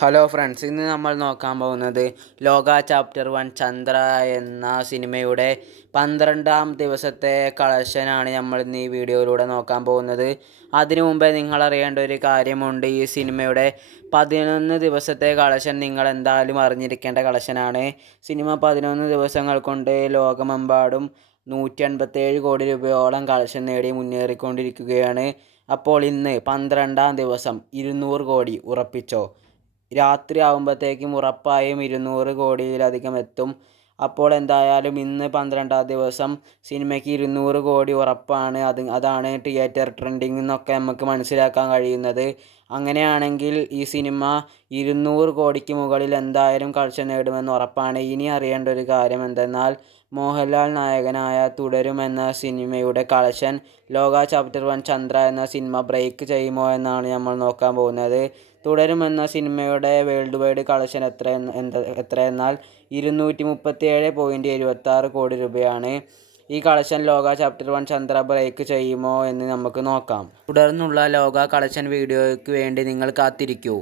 Hello friends ഇന്ന് നമ്മൾ നോക്കാൻ പോകുന്നത് ലോക ചാപ്റ്റർ വൺ ചന്ദ്ര എന്ന സിനിമയുടെ പന്ത്രണ്ടാം ദിവസത്തെ കളക്ഷനാണ് നമ്മൾ ഇന്ന് ഈ വീഡിയോയിലൂടെ നോക്കാൻ പോകുന്നത്. അതിനു മുമ്പേ നിങ്ങൾ അറിയേണ്ട ഒരു കാര്യമുണ്ട്. ഈ സിനിമയുടെ പതിനൊന്ന് ദിവസത്തെ കളക്ഷൻ നിങ്ങൾ എന്തായാലും അറിഞ്ഞിരിക്കേണ്ട കളക്ഷനാണ്. സിനിമ പതിനൊന്ന് ദിവസങ്ങൾ കൊണ്ട് ലോകമെമ്പാടും നൂറ്റി അൻപത്തേഴ് കോടി രൂപയോളം കളക്ഷൻ നേടി മുന്നേറിക്കൊണ്ടിരിക്കുകയാണ്. അപ്പോൾ ഇന്ന് പന്ത്രണ്ടാം ദിവസം ഇരുന്നൂറ് കോടി ഉറപ്പിച്ചോ? രാത്രി ആകുമ്പോഴത്തേക്കും ഉറപ്പായും ഇരുന്നൂറ് കോടിയിലധികം എത്തും. അപ്പോൾ എന്തായാലും ഇന്ന് പന്ത്രണ്ടാം ദിവസം സിനിമയ്ക്ക് ഇരുന്നൂറ് കോടി ഉറപ്പാണ്. അത് അതാണ് തിയേറ്റർ ട്രെൻഡിങ് എന്നൊക്കെ നമുക്ക് മനസ്സിലാക്കാൻ കഴിയുന്നത്. അങ്ങനെയാണെങ്കിൽ ഈ സിനിമ ഇരുന്നൂറ് കോടിക്ക് മുകളിൽ എന്തായാലും കളക്ഷൻ നേടുമെന്ന് ഉറപ്പാണ്. ഇനി അറിയേണ്ട ഒരു കാര്യം എന്തെന്നാൽ മോഹൻലാൽ നായകനായ തുടരും എന്ന സിനിമയുടെ കളക്ഷൻ ലോക ചാപ്റ്റർ വൺ ചന്ദ്ര എന്ന സിനിമ ബ്രേക്ക് ചെയ്യുമോ എന്നാണ് നമ്മൾ നോക്കാൻ പോകുന്നത്. തുടരും എന്ന സിനിമയുടെ വേൾഡ് വൈഡ് കളക്ഷൻ എത്ര എത്ര എന്നാൽ ഇരുന്നൂറ്റി മുപ്പത്തി ഏഴ് പോയിന്റ് എഴുപത്താറ് കോടി രൂപയാണ്. ഈ കളക്ഷൻ ലോക ചാപ്റ്റർ വൺ ചന്ദ്ര ബ്രേക്ക് ചെയ്യുമോ എന്ന് നമുക്ക് നോക്കാം. തുടർന്നുള്ള ലോക കളക്ഷൻ വീഡിയോയ്ക്ക് വേണ്ടി നിങ്ങൾ കാത്തിരിക്കൂ.